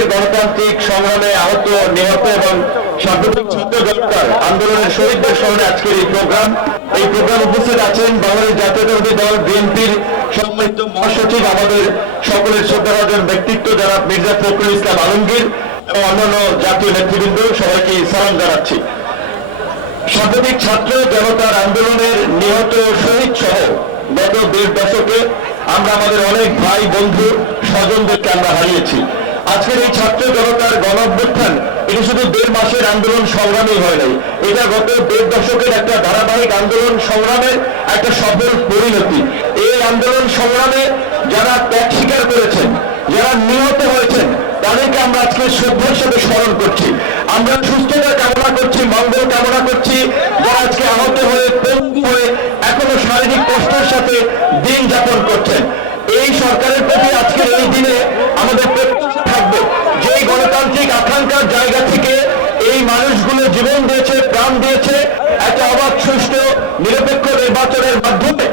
দেশের গণতান্ত্রিক সংগ্রামে আহত নিহত এবং সাম্প্রতিক ছাত্র জনতার আন্দোলনের শহীদদের স্মরণে আজকের এই প্রোগ্রাম উপস্থিত আছেন বাংলাদেশ জাতীয়তাবাদী দল বিএনপির সম্মানিত মহাসচিব, আমাদের সকলের শ্রদ্ধাভাজন ব্যক্তিত্ব যারা মির্জা ফখরুল ইসলাম আলমগীর এবং অন্যান্য জাতীয় নেতৃবৃন্দ, সবাইকে সালাম জানাচ্ছি। সাম্প্রতিক ছাত্র জনতার আন্দোলনের নিহত শহীদ সহ গত 1.5 দশকে আমরা আমাদের অনেক ভাই বন্ধু স্বজনদেরকে আমরা হারিয়েছি। আজকের এই ছাত্র জনতার গণ অভ্যুত্থান এটি শুধু 1.5 মাসের আন্দোলন সংগ্রামই হয় নাই, এটা গত 1.5 দশকের একটা ধারাবাহিক আন্দোলন সংগ্রামের একটা সফল পরিণতি। এই আন্দোলন সংগ্রামে যারা ত্যাগ স্বীকার করেছেন, যারা নিহত হয়েছেন, তাদেরকে আমরা আজকে শ্রদ্ধার সাথে স্মরণ করছি। আমরা সুস্থতা কামনা করছি, মঙ্গল কামনা করছি। যারা আজকে আহত হয়ে পঙ্গু হয়ে এখনো শারীরিক কষ্টের সাথে দিন যাপন করছেন, এই সরকারের প্রতি আজকের এই দিনে আমাদের প্রত্যাশা থাকবে যে গণতান্ত্রিক আকাঙ্ক্ষার জায়গা থেকে এই মানুষগুলো জীবন দিয়েছে, প্রাণ দিয়েছে, একটা অবাধ সুষ্ঠু নিরপেক্ষ নির্বাচনের মাধ্যমে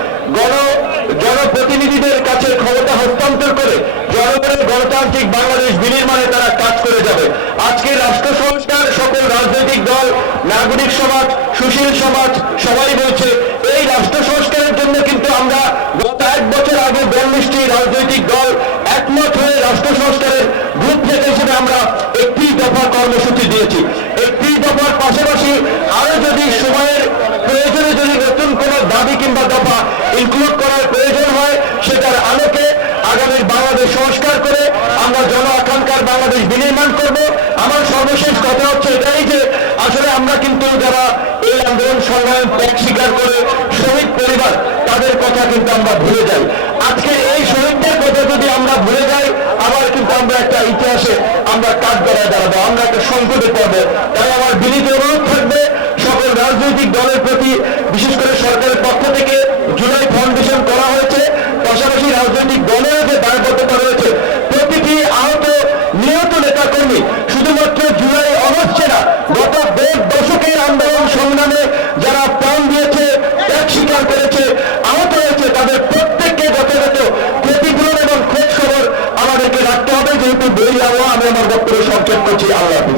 জনপ্রতিনিধিদের কাছে ক্ষমতা হস্তান্তর করে জনগণের গণতান্ত্রিক বাংলাদেশ বিনির্মাণে তারা কাজ করে যাবে। আজকে রাষ্ট্র সংস্কার সকল রাজনৈতিক দল, নাগরিক সমাজ, সুশীল সমাজ সবাই বলছে এই রাষ্ট্র সংস্কারের জন্য কিন্তু আমরা গত 1 বছর আগে 42টি রাজনৈতিক দল একমত হয়ে রাষ্ট্র সংস্কারের রূপরেখা হিসেবে আমরা 31 দফা কর্মসূচি দিয়েছি। 31 দফার পাশাপাশি আরো যদি সময়ের প্রয়োজনে যদি নতুন কোন দাবি কিংবা দফা ইনক্লুড করার প্রয়োজন হয়, সেটার আলোকে আগামীর বাংলাদেশ সংস্কার করে আমরা জন আকাঙ্ক্ষার বাংলাদেশ বিনির্মাণ করব। আমার সর্বশেষ কথা হচ্ছে এটাই যে আসলে আমরা কিন্তু যারা এই আন্দোলন সংগ্রামে ত্যাগ স্বীকার করে শহীদ পরিবার, তাদের কথা কিন্তু আমরা ভুলে যাই। আজকে এই শহীদদের কথা যদি আমরা ভুলে যাই, আবার কিন্তু আমরা একটা ইতিহাসে আমরা কাঠ গড়ায় দাঁড়াবো, আমরা একটা সংকটে পড়বো। তাই আমার বিনীত অনুরোধ থাকবে সকল রাজনৈতিক দলের প্রতি, বিশেষ করে সরকারের পক্ষ থেকে জুলাই ফাউন্ডেশন করা হয়েছে, পাশাপাশি রাজনৈতিক দলের যে দায়বদ্ধতা রয়েছে, প্রতিটি আহত নিহত নেতাকর্মী শুধুমাত্র জুলাই অগস্টে না, গত 1.5 দশকের আন্দোলন সংগ্রামে যারা প্রাণ দিয়েছে, ত্যাগ স্বীকার করেছে, আহত হয়েছে, তাদের প্রত্যেককে যথাযথ ক্ষতিপূরণ এবং খোঁজ খবর আমাদেরকে রাখতে হবে। যেহেতু বেরিয়ে আমি আমার বক্তব্য সংক্ষেপ করছি। আল্লাহ হাফেজ।